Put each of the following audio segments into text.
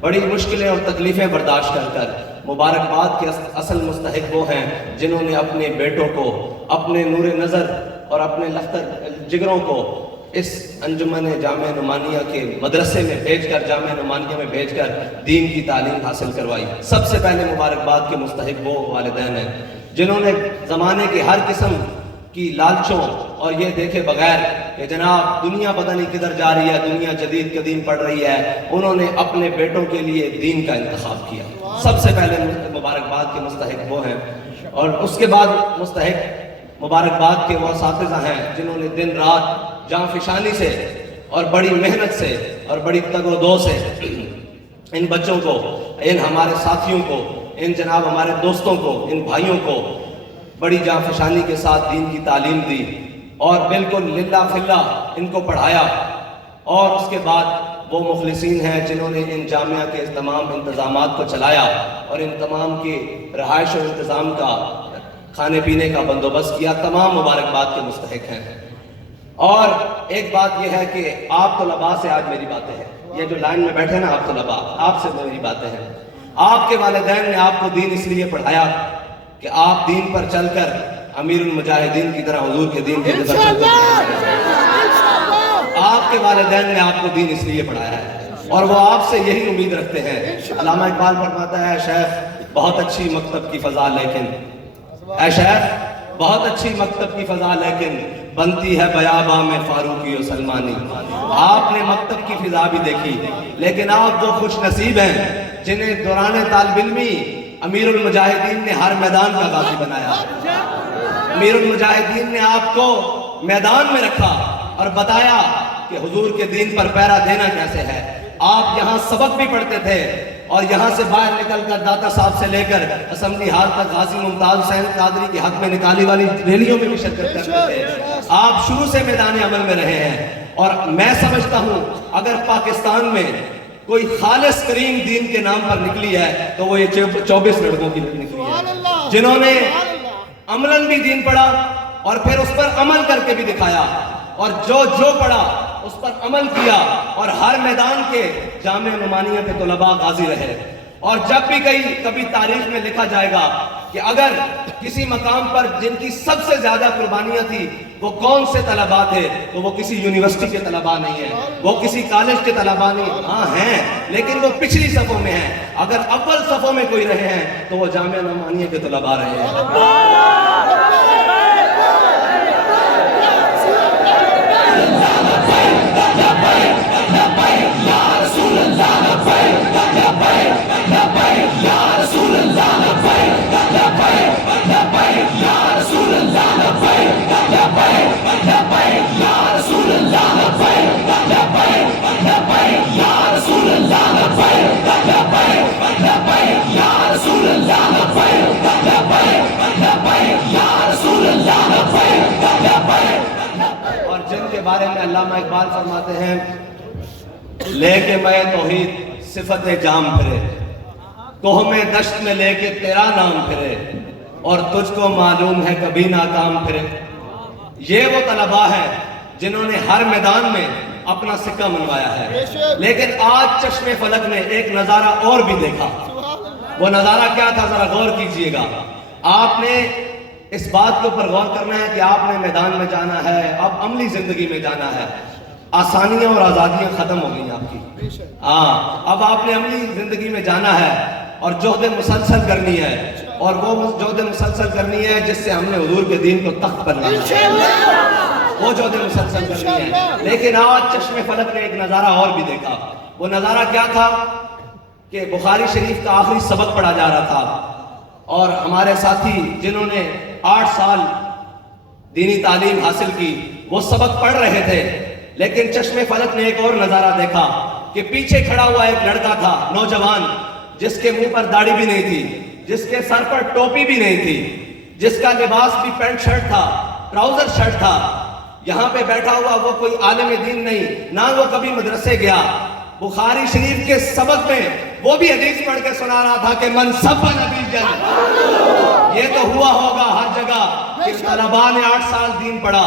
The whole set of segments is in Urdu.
بڑی مشکلیں اور تکلیفیں برداشت کر کر مبارکباد کے اصل مستحق وہ ہیں جنہوں نے اپنے بیٹوں کو، اپنے نور نظر اور اپنے لختر جگروں کو اس انجمن جامعہ نعمانیہ کے مدرسے میں بھیج کر، جامعہ نعمانیہ میں بھیج کر دین کی تعلیم حاصل کروائی۔ سب سے پہلے مبارکباد کے مستحق وہ والدین ہیں جنہوں نے زمانے کے ہر قسم کی لالچوں اور یہ دیکھے بغیر کہ جناب دنیا پتہ نہیں کدھر جا رہی ہے، دنیا جدید قدیم پڑ رہی ہے، انہوں نے اپنے بیٹوں کے لیے دین کا انتخاب کیا۔ سب سے پہلے مبارکباد کے مستحق وہ ہیں، اور اس کے بعد مستحق مبارکباد کے وہ اساتذہ ہیں جنہوں نے دن رات جاں فشانی سے اور بڑی محنت سے اور بڑی تگ و دو سے ان بچوں کو، ان ہمارے ساتھیوں کو، ان جناب ہمارے دوستوں کو، ان بھائیوں کو بڑی جاں فشانی کے ساتھ دین کی تعلیم دی اور بالکل للہ فلہ ان کو پڑھایا۔ اور اس کے بعد وہ مخلصین ہیں جنہوں نے ان جامعہ کے تمام انتظامات کو چلایا اور ان تمام کی رہائش و انتظام کا، کھانے پینے کا بندوبست کیا۔ تمام مبارکباد کے مستحق ہیں۔ اور ایک بات یہ ہے کہ آپ طلباء سے آج میری باتیں ہیں، یہ جو لائن میں بیٹھے نا آپ طلباء، آپ سے میری باتیں ہیں۔ آپ کے والدین نے آپ کو دین اس لیے پڑھایا کہ آپ دین پر چل کر امیر المجاہدین کی طرح حضور کے دین کے طرف چل کر، آپ کے والدین نے آپ کو دین اس لیے پڑھایا ہے اور وہ آپ سے یہی امید رکھتے ہیں۔ علامہ اقبال فرماتا ہے شیخ بہت اچھی مکتب کی فضا لیکن، اے شیخ بہت اچھی مکتب کی فضا لیکن بنتی ہے بیاباں میں فاروقی و سلمانی۔ آپ نے مکتب کی فضا بھی دیکھی، لیکن آپ وہ خوش نصیب ہیں جنہیں دوران طالب علمی امیر المجاہدین نے ہر میدان کا غازی بنایا۔ امیر المجاہدین نے آپ کو میدان میں رکھا اور بتایا کہ حضور کے دین پر پیرا دینا کیسے ہے۔ آپ یہاں سبق بھی پڑھتے تھے اور یہاں سے باہر نکل کر داتا صاحب سے لے کر اسمبلی ہال تک غازی ممتاز حسین قادری کے حق میں نکالی والی ریلیوں میں بھی شرکت کرتے تھے۔ آپ شروع سے میدان عمل میں رہے ہیں اور میں سمجھتا ہوں اگر پاکستان میں کوئی خالص کریم دین کے نام پر نکلی ہے تو وہ یہ 24 لڑکوں کی نکلی ہے جنہوں نے عملاً بھی دین پڑھا اور پھر اس پر عمل کر کے بھی دکھایا، اور جو پڑھا اس پر عمل کیا، اور ہر میدان کے جامعہ نعمانیہ کے طلباء غازی رہے۔ اور جب بھی کبھی تاریخ میں لکھا جائے گا کہ اگر کسی مقام پر جن کی سب سے زیادہ قربانیاں تھی وہ کون سے طلباء تھے تو وہ کسی یونیورسٹی کے طلباء نہیں ہیں، وہ کسی کالج کے طلباء نہیں، ہاں ہیں لیکن وہ پچھلی صفوں میں ہیں۔ اگر اول صفوں میں کوئی رہے ہیں تو وہ جامعہ نعمانیہ کے طلباء رہے ہیں۔ اور جن کے بارے میں علامہ اقبال فرماتے ہیں لے کے میں توحید صفت جام پھرے، کوہ میں دشت میں لے کے تیرا نام پھرے، اور تجھ کو معلوم ہے کبھی ناکام پھرے۔ یہ وہ طلباء ہیں جنہوں نے ہر میدان میں اپنا سکہ منوایا ہے۔ لیکن آج چشم فلک نے ایک نظارہ اور بھی دیکھا۔ وہ نظارہ کیا تھا ذرا غور کیجئے گا۔ آپ نے اس بات کے اوپر غور کرنا ہے کہ آپ نے میدان میں جانا ہے، اب عملی زندگی میں جانا ہے۔ آسانیاں اور آزادیاں ختم ہو گئی آپ کی، اب آپ نے عملی زندگی میں جانا ہے اور جہد مسلسل کرنی ہے، اور وہ جہد مسلسل کرنی ہے جس سے ہم نے حضور کے دین کو تخت پر لانا ہے، وہ جہد مسلسل کرنی ہے۔ لیکن آج چشم فلک نے ایک نظارہ اور بھی دیکھا۔ وہ نظارہ کیا تھا کہ بخاری شریف کا آخری سبق پڑھا جا رہا تھا اور ہمارے ساتھی جنہوں نے 8 سال دینی تعلیم حاصل کی وہ سبق پڑھ رہے تھے، لیکن چشم فلک نے ایک اور نظارہ دیکھا کہ پیچھے کھڑا ہوا ایک لڑکا تھا، نوجوان، جس کے منہ پر داڑھی بھی نہیں تھی، جس کے سر پر ٹوپی بھی نہیں تھی، جس کا لباس بھی پینٹ شرٹ تھا، ٹراؤزر شرٹ تھا۔ یہاں پہ بیٹھا ہوا وہ کوئی عالم دین نہیں، نہ وہ کبھی مدرسے گیا۔ بخاری شریف کے سبق میں وہ بھی حدیث پڑھ کے سنا رہا تھا کہ من سب نبی جن۔ یہ تو ہوا ہوگا ہر جگہ کہ طلباء نے 8 سال دین پڑھا،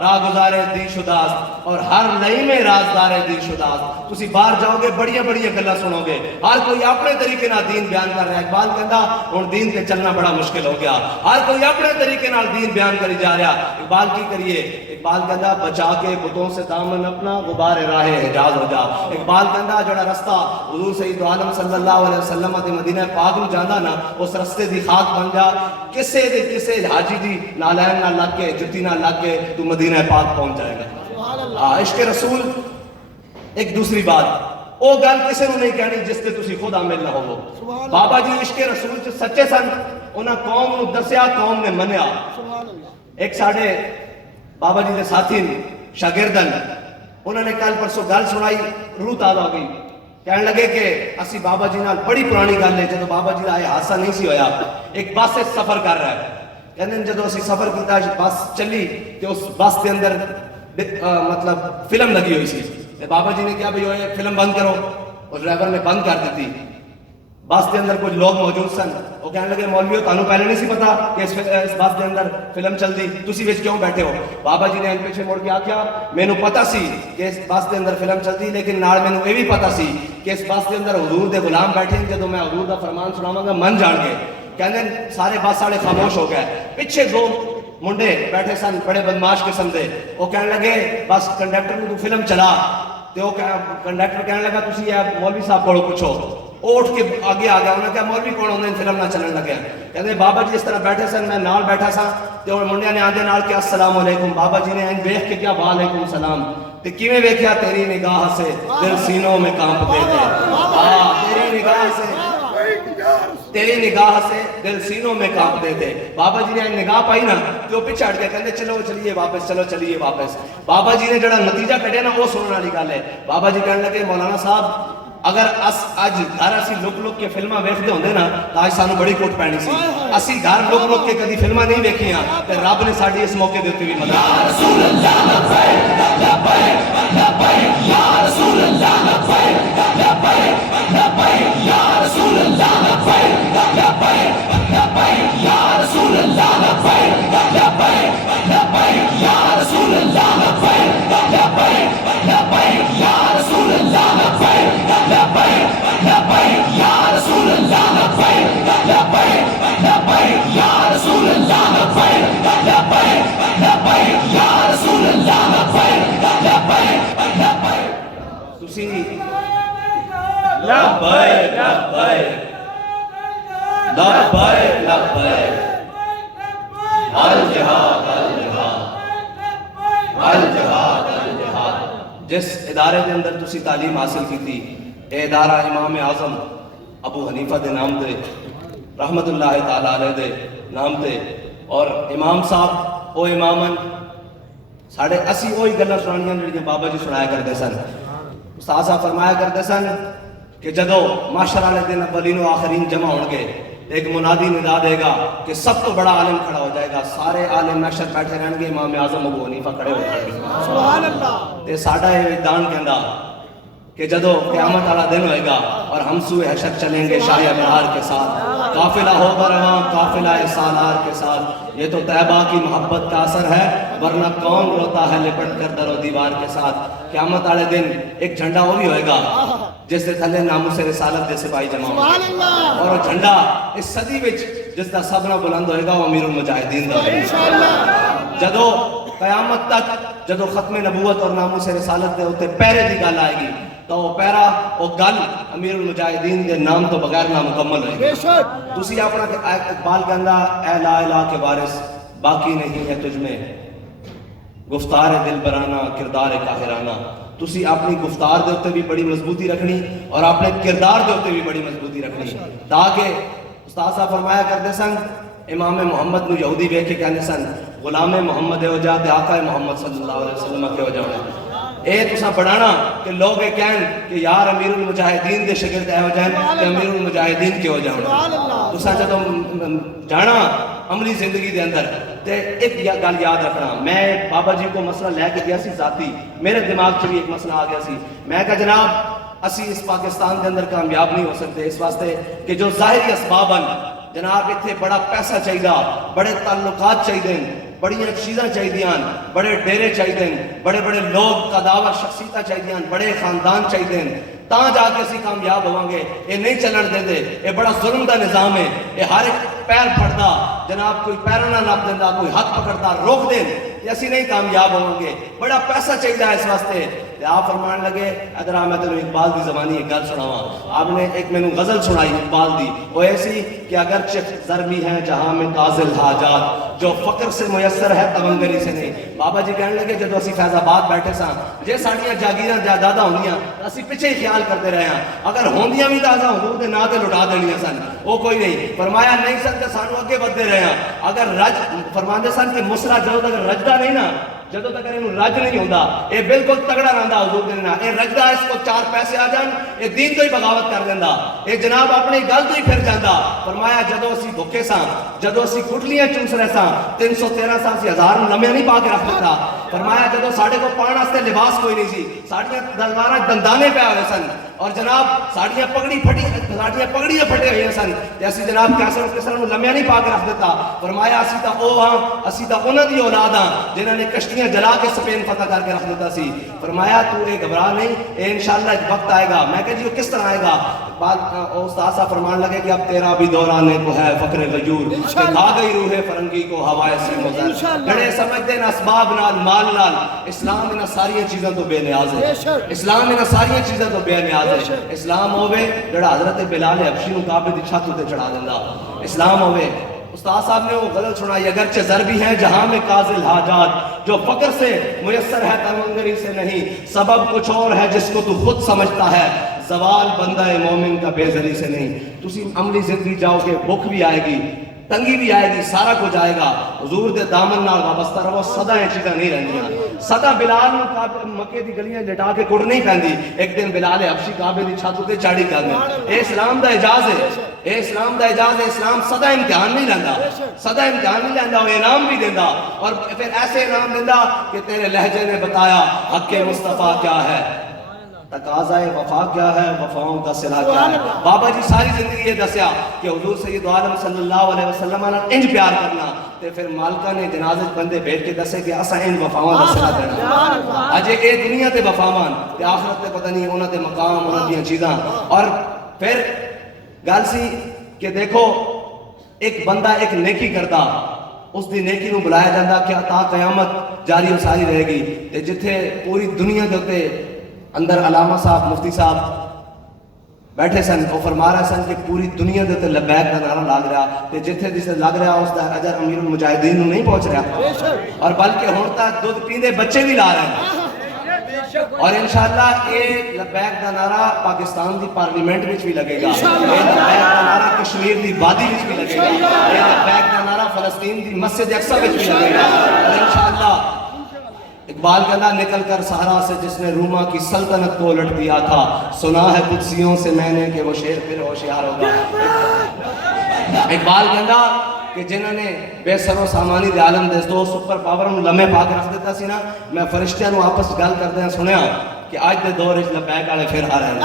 راہ گزارے دی شداس اور ہر نئی میں رازدار دی شداس. تسی باہر جاؤ گے بڑیاں بڑیاں گلاں سنو گے, ہر کوئی اپنے طریقے نال دین بیان کر رہا ہے. اقبال کہندا ہن دین تے چلنا بڑا مشکل ہو گیا, ہر کوئی اپنے طریقے نال دین بیان کری جا رہا. اقبال کی کریے؟ اقبال کہندا بچا کے بتوں سے دامن اپنا غبار راہ حجاز ہو جا. اقبال کہندا جڑا رستہ حضور سید عالم صلی اللہ علیہ وسلم تے مدینہ پاک نوں جاندا نا, اس رستے دی خاک بن جا. کسے دے کسے حاجی دی نالین نہ لگ کے جتی نہ لگ کے تو مدینہ پاک پہنچ جائے گا. عشق رسول ایک دوسری بات, او گل کسے نوں نہیں کہنی جس تے تسی خود عامل نہ ہوو. بابا جی عشق رسول چ سچے سن, انہاں قوم نوں دسیا, قوم نے منیا. ایک ساڈے بابا جی دے ساتھی شاگردن, انہوں نے کل پرسوں گل سنائی, روح تازہ ہو گئی. کہنے لگے کہ اسی بابا جی نال بڑی پرانی گل ہے, جدو بابا جی دا یہ حادثہ نہیں سی ہویا, ایک بس سے سفر کر رہا ہے. کہندے جدو اسی سفر کیتا, بس چلی تے اس بس دے اندر مطلب فلم لگی ہوئی سی. تے بابا جی نے کہا بھئی اوے فلم بند کرو, اس ڈرائیور نے بند کر دیتی. بس کے اندر کچھ لوگ موجود سن, وہ کہنے لگے مولویو تانوں پہلے نہیں سی پتا کہ اس بس کے اندر فلم چل دی, تسی وچ کیوں بیٹھے ہو؟ بابا جی نے پیچھے مڑ کے آکھیا مینوں پتا سی کہ اس بس کے اندر فلم چل دی, لیکن نال مینوں یہ بھی پتا سی کہ اس بس کے اندر حضور دے غلام بیٹھے ہیں, جدوں میں حضور دا فرمان سناواں گا من جان گے. کہندے سارے بس والے خاموش ہو گئے. پیچھے دو منڈے بیٹھے سن بڑے بدماش قسم دے, وہ کہنے لگے بس کنڈکٹر نوں تو فلم چلا. تے وہ کنڈکٹر کہنے لگا تسی یہ مولوی صاحب کو پوچھو. اٹھ کے آگے آ گیا, انہوں نے کہا مولوی کون ہوندے فلم نہ چلن لگے؟ کہندے بابا جی اس طرح بیٹھے سن, میں نال بیٹھا سا, تے اور منڈیاں نے آندے نال کہ السلام علیکم. بابا جی نے دیکھ کے کیا وعلیکم السلام. تے کیویں ویکھیا؟ تیری نگاہ سے دل سینوں میں کانپتے تھے. تیری نگاہ سے, تیری نگاہ سے دل سینوں میں کانپتے تھے. بابا جی نے نگاہ پائی نا, تو وہ پیچھے ہٹ گئے, کہندے چلو چلیے واپس, چلو چلیے واپس. بابا جی نے جڑا نتیجہ کڈیا نا, وہ سننے والی گل ہے. بابا جی کہنے لگے مولانا صاحب اگر اج گھر اسی لک لک کے فلماں ویکھدے ہوندے نا, تو اج سانوں بڑی کوٹ پینی سی. اسی گھر لک لک کے کدی فلماں نہیں ویکھیاں, تے رب نے ساڈی اس موقع دے اوتے بھی مدد کی. رسول اللہ لبیک لبیک لبیک یا رسول اللہ لبیک لبیک لبیک یا رسول اللہ لبیک لبیک لبیک یا رسول اللہ لبیک لبیک لبیک یا رسول اللہ لبیک لبیک لبیک یا رسول اللہ لبیک لبیک لبیک یا رسول اللہ لبیک لبیک لبیک یا رسول اللہ لبیک لبیک لبیک یا رسول اللہ لبیک لبیک لبیک. تسی لبیک لبیک لبیک لبیک الجہاد الجہاد الجہاد الجہاد. جس ادارے دے اندر تسی تعلیم حاصل کی تھی, اے ادارہ امام اعظم ابو حنیفہ دے نام تے رحمت اللہ تعالی علیہ دے نام تے, اور امام صاحب او امامن ساڑھے اسی وہی گلاں سنانیاں جڑیاں بابا جی سنایا کرتے سن. استاد صاحب فرمایا کرتے سن کہ جدو معاشر والے دن اولین و آخرین جمع ہون گے, ایک منادی ندا دے گا کہ سب تو بڑا عالم کھڑا ہو جائے گا, سارے عالم محشر بیٹھے رہن گے, امام اعظم ابو حنیفہ کھڑے ہو جائیں گے. سبحان اللہ. تے ساڈا یہ وجدان کہندا کہ جدو قیامت والا دن ہوئے گا اور ہم سوئے حشر چلیں گے شاہ ابرار کے ساتھ, قافلہ ہوگا رواں قافلہ سالار کے ساتھ, یہ تو طیبہ کی محبت کا اثر ہے, ورنہ کون روتا ہے لپٹ کر در و دیوار کے ساتھ. قیامت والے دن ایک جھنڈا وہ بھی ہوئے گا جس سے تھلے ناموس رسالت دے سپاہی جمع ہوں گے, اور وہ جھنڈا اس صدی وچ جس دا سب نہ بلند ہوئے گا وہ امیر المجاہدین دا ہوئے گا. جدو قیامت تک جدو ختم نبوت اور ناموس رسالت دے ہوتے پیرے دی گل آئے گی, تو وہ پیرا وہ گل امیر المجاہدین دے نام تو بغیر نامکمل رہے گی. تسی اپنا اقبال کہندا اے لا الہ کے وارث باقی نہیں ہے تجھ میں گفتار دل برانہ کردار قاہرانہ. تسی اپنی گفتار دے اوتے بھی بڑی مضبوطی رکھنی اور اپنے کردار دے اوتے بھی بڑی مضبوطی رکھنی, تاکہ استاد صاحب فرمایا کرتے سن امام محمد نو یہودی ویکھ کے کہندے سن غلام محمد ہو جا تے آقا محمد صلی اللہ علیہ وسلم کے ہو جانا. اے تساں پڑھانا کہ لوگ یہ کہن کہ یار امیر المجاہدین دے شاگرد اے ہو جائیں تے امیر المجاہدین کے ہو جانا. تساں جدوں جانا عملی زندگی دے اندر تے ایک گل یاد رکھنا, میں بابا جی کو مسئلہ لے کے گیا سی ذاتی, میرے دماغ چ بھی ایک مسئلہ آ گیا سی. میں کہا جناب اسی اس پاکستان دے اندر کامیاب نہیں ہو سکتے اس واسطے کہ جو ظاہری اسباب ہیں جناب, اتنے بڑا پیسہ چاہیے, بڑے تعلقات چاہیے, بڑی چیزاں چاہیے، بڑے ڈیرے چاہیے، بڑے بڑے لوگ قداور شخصیت چاہیے، بڑے خاندان چاہیے، تاں جا کے اسی کامیاب ہوں گے. یہ نہیں چلن دیں، یہ بڑا ظلم دا نظام ہے. یہ ہر ایک پیر پھڑتا جناب، کوئی پیروں نہ نپ دینا، کوئی ہاتھ پکڑتا روک دیں، یہ اسی نہیں کامیاب ہوں گے. بڑا پیسہ چاہیے اس واسطے. آپ فرمان لگے اگر میں تمہیں اقبال دی زبانی ایک گل سناواں. آپ نے ایک میں غزل سنائی اقبال دی، وہ ایسی کہ اگرچہ زر بھی ہیں جہاں میں قاضل حاجات، جو فقر سے میسر ہے تونگری سے نہیں. بابا جی کہنے لگے جدو اسی فیض آباد بیٹھے ساں، جے ساڑیاں جاگیراں جائیداداں ہونیاں اسی پیچھے ہی خیال کرتے رہے ہیں، اگر ہوندیاں بھی تازہ حضور دے نا تے لٹا دینیاں سن. وہ کوئی نہیں فرمایا نہیں سن تے سانو اگے ودتے رہے ہیں. اگر رج فرماندے سن کہ مسرا جدو تک رجدا نہیں نا، جدو تک انہوں رج نہیں ہوتا، یہ بالکل تگڑا رہندا حضور دے نال. یہ رجدا اس کو 4 پیسے آ جان یہ دین تو ہی بغاوت کر دیندا، یہ جناب اپنی گل تو ہی پھر جاندا. فرمایا جدو اسی بھوکے ساں، جدو اسی کٹلیاں چنس رہے ساں، 313 ساں اسی 1000 لمحے نہیں پا کے رکھ دیتا. فرمایا جدو ساڑھے کو پان واسطے لباس کوئی نہیں سی، ساڑیاں دلواراں دندانے پہ ہوئے سن، اور جناب ساڑیاں پگڑیاں پھٹے ہوئے سن، تے اسی جناب کیسر نو لمحے نہیں پا کے رکھ دیتا. فرمایا اسی تا او ہاں، اسی تا انہاں دی اولاد ہاں جنہاں نے کشتیاں جلا کے سپین فتح کر کے رکھ دیتا سی. فرمایا تو اے گھبرا نہیں، اے انشاءاللہ ایک وقت آئے گا. میں کہا جی وہ کس طرح آئے گا؟ بعد استاد صاحب فرمان لگے کہ اب تیرا بھی دورانے کو ہے فقر غیور، کہ کھا گئی روح فرنگی کو ہوائے سے مزر. بڑے سمجھتے ہیں اسباب نال مال نال، اسلام انہاں ساری چیزاں تو بے نیاز ہے. اسلام انہاں ساری چیزاں تو بے نیاز ہے. اسلام ہوئے جڑا حضرت بلال حبشی نو کعبے دی چھت تے چڑھا دیندا. اسلام ہوئے. استاد صاحب نے وہ غزل سنائی اگرچہ زر بھی ہیں جہاں میں قاضل حاجات، جو فقر سے میسر ہے تونگری سے نہیں. سبب کچھ اور ہے جس کو تو خود سمجھتا ہے، زوال بندہ مومن کا بے زری سے نہیں. تسی عملی زندگی جاؤ گے، بھوک بھی آئے گی، تنگی بھی آئے گی، سارا کچھ آئے گا. حضور دے دامن نال وابستہ رہو، سدا یہ چیزاں نہیں رہندیاں. سدا بلال نو مکے دی گلیاں لٹا کے کڑ نہیں پیندی. ایک دن بلال حبشی کعبے دی چھت تے چاڑی کر دے. اے اسلام دا اعجاز ہے، اے اسلام دا اعجاز ہے. اسلام سدا امتحان نہیں لیندا، سدا امتحان نہیں لیندا، وہ انعام بھی دیندا، اور پھر ایسے انعام دیندا کہ تیرے لہجے نے بتایا حق مصطفیٰ کیا ہے، تقاضائے وفا کیا ہے، وفاؤں کا صلہ کیا ہے. بابا جی ساری زندگی یہ دسیا کہ حضور سید عالم صلی اللہ علیہ وسلم نے انج پیار کرنا، تے پھر مالکہ نے جنازے بندے بھیج کے دسے کہ اسا ان وفاواں دا صلہ دینا. اجے اے دنیا تے وفاواں تے آخرت تے پتہ نہیں انہاں دے مقام، انہاں دیاں چیزاں. اور پھر گل سی کہ دیکھو ایک بندہ ایک نیکی کرتا، اس دی نیکی نو بلایا جاندہ کہ تا قیامت جاری و ساری رہے گی. تے جتھے پوری دنیا دے تے اندر علامہ صاحب مفتی صاحب بیٹھے سن، وہ فرما رہے سن کہ پوری دنیا دے تے لبیک دا نعرہ لگ رہا، تے جتھے جسے لگ رہا اس دا اجر امیر المجاہدین نو نہیں پہنچ رہا، اور بلکہ ہن تک دودھ پیندے بچے بھی لا رہے ہیں. اور انشاءاللہ یہ لبیک دا نعرہ پاکستان دی پارلیمنٹ وچ بھی لگے گا، یہ لبیک دا نعرہ کشمیر دی وادی وچ بھی لگے گا، یہ لبیک دا نعرہ فلسطین دی مسجد اقصی وچ بھی لگے گا. اور انشاءاللہ اقبال کہنا نکل کر صحرا سے جس نے روما کی سلطنت کو الٹ دیا تھا، سنا ہے قدسیوں سے میں نے کہ وہ شیر پھر ہوشیار ہوگا. اقبال کہنا کہ جنہوں نے بے سر و سامانی دے عالم دے دو سپر پاور انہوں لمحے پا کے رکھ دیتا سی نا. میں فرشتیاں نو آپس گل کردے ہیں سنیا کہ آج دے دور اس لبیک والے پھر آ رہے ہیں.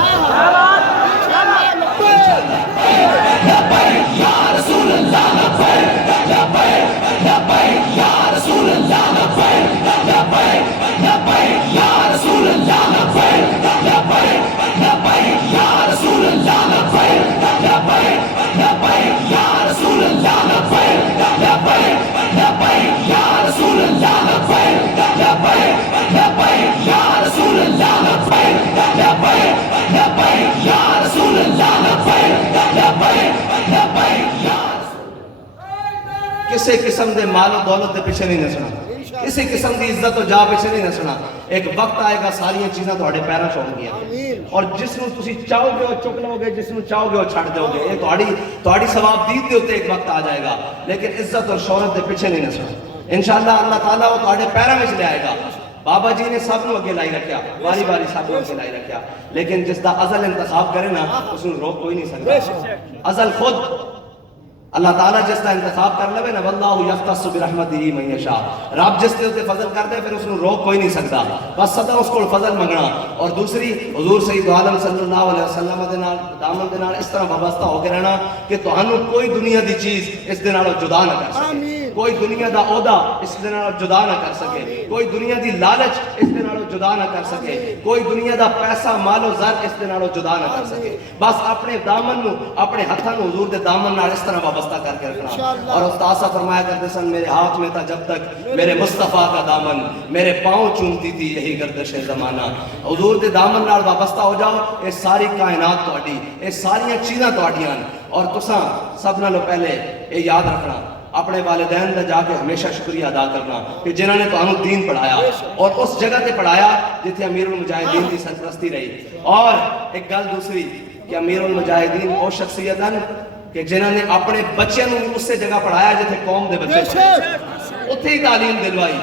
یا رسول اللہ لبیک لبیک لبیک یا رسول اللہ لبیک لبیک لبیک یا رسول اللہ لبیک لبیک لبیک یا رسول اللہ لبیک لبیک لبیک یا رسول اللہ لبیک لبیک لبیک یا رسول اللہ لبیک لبیک لبیک یا رسول اللہ لبیک لبیک لبیک یا رسول اللہ لبیک لبیک لبیک یا کسی قسم دے مال و دولت دے پیچھے نہیں نسنا، کسی قسم دی عزت و جا پیچھے نہیں نسنا. ایک وقت آئے گا ساری چیزاں تہاڈے پیراں چ ہون گیاں، اور جس نو تسی چاہو گے وہ چک لو گے، جس نو چاہو گے وہ چھڑ دو گے. یہ تہاڈی ثواب دید دے اوتے ایک وقت آ جائے گا، لیکن عزت اور شہرت دے پیچھے نہیں نسنا. انشاءاللہ اللہ تعالیٰ وہ تہاڈے پیراں وچ لے آئے گا. بابا جی نے سب نو اگے لائی رکھیا، باری باری سب نو اگے لائی رکھیا، لیکن جس دا ازل انتخاب کرے نا اس نو روک کوئی نہیں سکتا. ازل خود اللہ تعالیٰ جس کا انتخاب کر لے نا، واللہ یختص برحمتہ من یشاء، رب جس کے فضل کر دے پھر اس کو روک کوئی نہیں سکتا. بس سدا اس کو فضل منگنا. اور دوسری حضور سید عالم صلی اللہ علیہ وسلم دے نال دامن دے نال اس طرح وابستہ ہو کے رہنا کہ تہانوں کوئی دنیا دی چیز اس دے نالوں جدا نہ کر سکے. کوئی دنیا دا عہدہ اس دے نالوں جدا نہ کر سکے، کوئی دنیا دی لالچ اس دے نالوں جدا نہ کر سکے، کوئی دنیا دا پیسہ مال و زر اس دے نالوں جدا نہ کر سکے۔ بس اپنے دامن نو، اپنے ہتھاں نو حضور دے دامن نال اس طرح وابستہ کر کے رکھنا۔ اور استاد صاحب فرمایا کرتے سن میرے ہاتھ میں تھا جب تک میرے مصطفیٰ کا دامن، میرے پاؤں چومتی تھی یہی گردش زمانہ۔ حضور دے دامن نال وابستہ ہو جاؤ، یہ ساری کائنات تہاڈی، یہ ساری چیزاں تہاڈیاں۔ اور تساں سب نالوں پہلے یہ یاد رکھنا، اپنے والدین دا جا کے ہمیشہ شکریہ ادا کرنا کہ جنہوں نے تانوں دین پڑھایا اور اس جگہ تے پڑھایا جتھے امیر المجاہدین کی سرپرستی رہی۔ اور ایک گل دوسری کہ امیر المجاہدین وہ شخصیت ہیں کہ جنہوں نے اپنے بچوں کو اس سے جگہ پڑھایا جتھے قوم دے بچے پڑھے، اتھے ہی تعلیم دلوائی،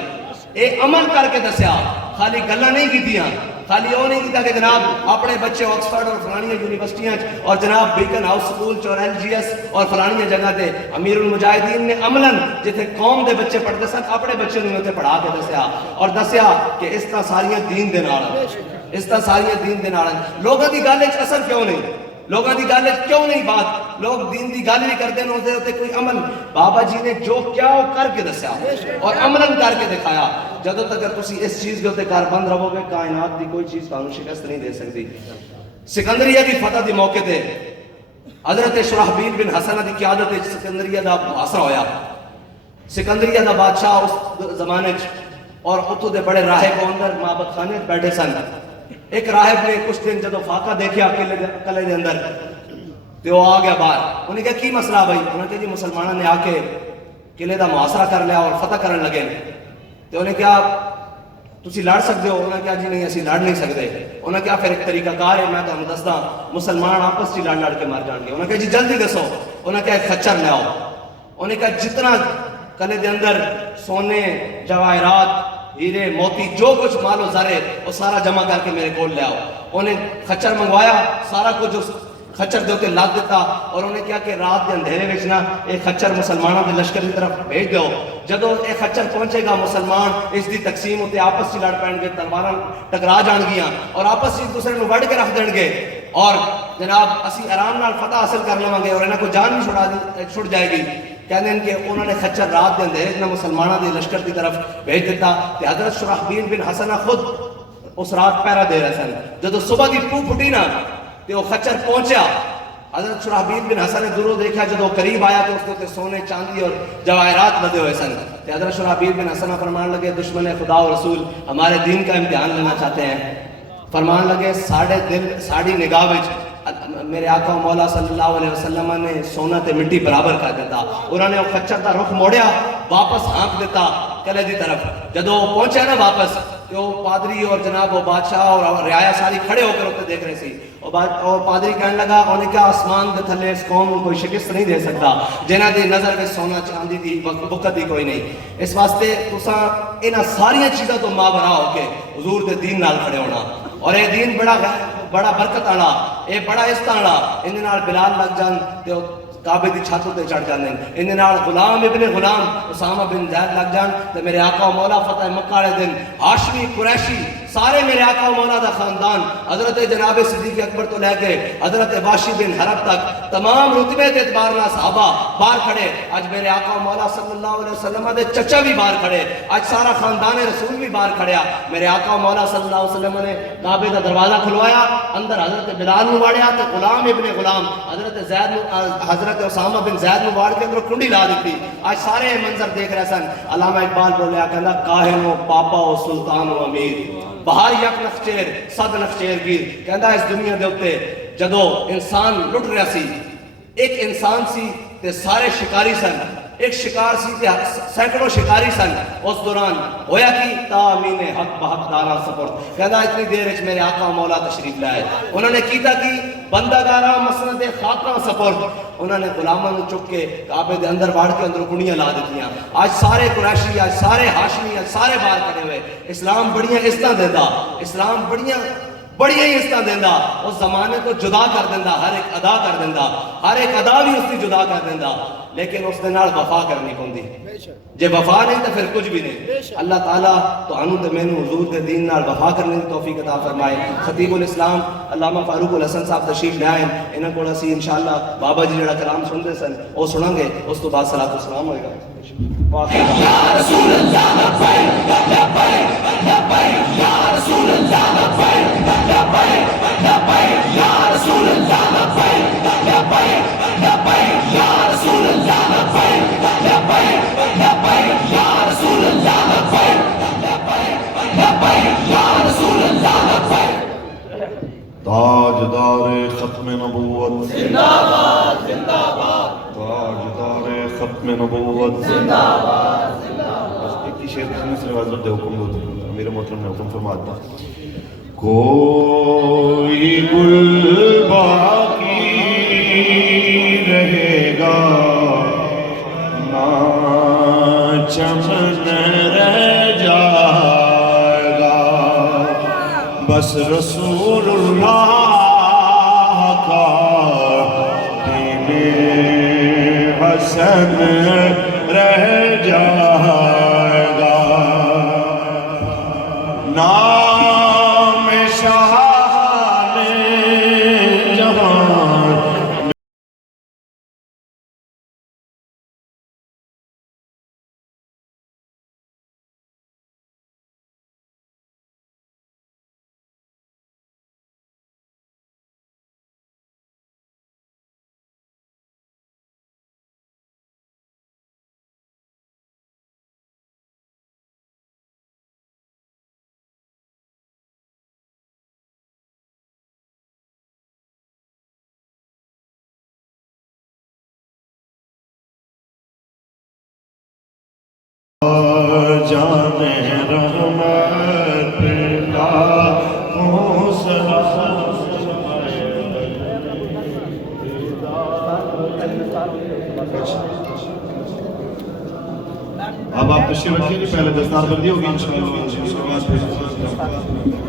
اے عمل کر کے دسیا، خالی گلاں نہیں کیتیاں، خالی وہ نہیں کیتا کہ جناب اپنے بچے آکسفورڈ اور فلانیاں یونیورسٹیاں اور جناب بیکن ہاؤس سکول اور LGS اور فلانیاں جگہ تے امیر المجاہدین نے عملاً جتھے قوم دے بچے پڑھتے سن اپنے بچے نے اتنے پڑھا کے دسیا اور دسیا کہ اس طرح ساریاں دین دے نال، اس طرح ساریاں دین دے نال۔ لوگوں دی گل وچ اثر کیوں نہیں؟ لوگوں دی گل کیوں نہیں بات؟ لوگ دین دی گل بھی کرتے ہیں اسے ہوتے کوئی عمل۔ بابا جی نے جو کیا وہ کر کے دسیا اور عملاً کر کے دکھایا۔ جدوں تک تسی اس چیز کے اوتے کار بند رہو گے کائنات دی کوئی چیز تانوں شکست نہیں دے سکتی۔ سکندریہ دی فتح دی موقع تے حضرت شرحبیل بن حسنہ دی قیادت وچ سکندریہ دا محاصرہ ہویا۔ سکندریہ دا بادشاہ اس زمانے اور اتوں دے بڑے راہب اندر معبد خانے بیٹھے سن۔ ایک راہب نے کچھ دن جدو فاقہ دیکھیا قلعے دے اندر تے وہ آ گیا باہر۔ انہیں کہا کی مسئلہ بھائی؟ انہوں نے کہا جی مسلمانوں نے آ کے قلعے دا محاصرہ کر لیا اور فتح کرن لگے۔ تو انہیں کہا تسی لڑ سکتے ہو؟ انہوں نے کہا جی نہیں اسی لڑ نہیں سکتے۔ انہوں نے کہا پھر ایک طریقہ کار ہے میں تمہیں دسدا، مسلمان آپس چ لڑ کے مر جان گے۔ انہوں نے کہا جی جلدی دسو۔ انہوں نے کہا ایک خچر لے آؤ۔ انہوں نے کہا جتنا قلعے دے اندر سونے جواہرات ہیرے موتی جو کچھ مال و زر ہے وہ سارا جمع کر کے میرے کول لے آؤ۔ انہیں خچر منگوایا، سارا کچھ اس خچر دے اوتے لاد دیتا اور انہیں کہا کہ رات دے اندھیرے وچ نا ایک خچر مسلمانوں دے لشکر کی طرف بھیج دو۔ جدو ایک خچر پہنچے گا مسلمان اس دی تقسیم ہوتے آپس چ لڑ پین گے، تلواراں ٹکرا جان گیاں اور آپس ایک دوسرے نوں وڈ کے رکھ دین گے اور جناب اسی آرام نال فتح حاصل کر لواں گے اور انہاں کو جان بھی چھڑ جائے گی۔ کہتے ہیں کہ انہوں نے خچر رات دے اندھیرے نہ مسلمانوں دے لشکر کی طرف بھیج دیتا کہ حضرت شرحبیل بن حسنہ خود اس رات پہرا دے رہے سن۔ جدو صبح دی پو پھٹی نا تے وہ خچر پہنچیا، حضرت شرحبیل بن حسن نے دوروں دیکھا، جدو قریب آیا تو اس کے سونے چاندی اور جواہرات لدے ہوئے سن۔ حضرت شرحبیل بن حسن فرمان لگے دشمن خدا و رسول ہمارے دین کا امتحان لینا چاہتے ہیں۔ فرمان لگے ساڑھے دل ساڑھی نگاہ وچ میرے آقا مولا صلی اللہ علیہ وسلم نے سونا تے مٹی برابر کر دیتا۔ انہوں نے وہ خچر دا رخ موڑیا، واپس ہانک دیتا قلعے دی طرف۔ جدو پہنچا نا واپس تو پادری اور جناب وہ بادشاہ اور رعایا ساری کھڑے ہو کر اتنے دیکھ رہے سی اور پادری کہنے لگا انہیں کہا آسمان دے تھلے اس قوم کو کوئی شکست نہیں دے سکتا جنہ دی نظر میں سونا چاندی دی بکت دی کوئی نہیں۔ اس واسطے تساں انہاں ساری چیزاں تو ماورا ہو کے حضور دے دین نال کھڑے ہونا اور یہ دین بڑا برکت والا، یہ بڑا عزت والا۔ ان نال بلال لگ جان تے کعبے دی چھت تے چڑھ جاندے ہیں، ان نال غلام ابن غلام اسامہ بن زید لگ جان تے میرے آقا و مولا فتح مکہ والے دن ہاشمی قریشی سارے میرے آقا و مولا دا خاندان حضرت جناب صدیق اکبر تو لے کے حضرت واشی بن حرب تک تمام رتبے کے اعتبار نال صحابہ باہر کھڑے۔ آج میرے آقا و مولا صلی اللہ علیہ وسلم دے چچا بھی باہر کھڑے، آج سارا خاندان رسول بھی باہر کھڑیا۔ میرے آقا و مولا صلی اللہ علیہ وسلم نے کعبے دا دروازہ کھلوایا، اندر حضرت بلال نو واڑیا تے غلام ابن غلام حضرت زید نو حضرت اسامہ بن زید نو واڑ کے اندر کنڈی لا دیتی۔ آج سارے منظر دیکھ رہے سن۔ علامہ اقبال بولیا کہندا کاہن و پاپا و سلطان و امیر بہار یک نخچیر صد نخچیر گیر۔ کہندا اس دنیا دے اوتے جدو انسان لٹ رہا سی، ایک انسان سی تے سارے شکاری سن، ایک شکار سی تے سینکڑوں شکاری سن۔ اس دوران ہویا کی تامین حق بحق دارا سپرد۔ کہندا اتنی دیر وچ میرے آقا و مولا تشریف لائے، انہوں نے کیتا کی بندگاراں مسند خاکاں سپرد۔ انہوں نے غلاماں نو چک کے کعبے دے اندر واڑ کے اندر کنڈیاں لا دیتیاں۔ آج سارے قریشی، آج سارے ہاشمی، آج سارے باہر کھڑے ہوئے۔ اسلام بڑیاں عزتاں دیندا، اسلام بڑیاں بڑی ہی اس کا دیندہ اس زمانے کو جدا کر دیندہ ہر ایک ادا کر دیندہ ہر ایک ادا بھی اس کی جدا کر دیندہ لیکن اس نے نال وفا کرنی پوندی جے وفا نہیں تو پھر کچھ بھی نہیں اللہ تعالیٰ تو انو تے مینوں حضور دے دین نال وفا کرنے کی توفیق عطا فرمائے خطیب الاسلام علامہ فاروق الحسن صاحب تشریف لے آئے انہاں کول اسی انشاءاللہ بابا جی جڑا کلام سنتے سن وہ سنیں گے اس تو بعد صلاۃ والسلام ہوئے گا یا رسول اللہ لبیک لبیک لبیک یا رسول اللہ لبیک لبیک لبیک یا رسول اللہ لبیک لبیک لبیک یا رسول اللہ لبیک لبیک لبیک یا رسول اللہ لبیک لبیک لبیک یا رسول اللہ لبیک تاجدار ختم نبوت زندہ باد زندہ باد تاجدار ختم نبوت زندہ باد بس ایک ہی شعر سننے سے حضرت حکم ہوتا میرے محترم نے حکم فرما دیا کوئی گل باقی رہے گا نہ چمن رہ جائے گا بس رسول اللہ کا دین حسن رہ جائے گا نام شاہان جہاں جانے رحمت کا اب آپ تشریف رکھیے پہلے دستار بندی ہوگی انشاءاللہ اس کے بعد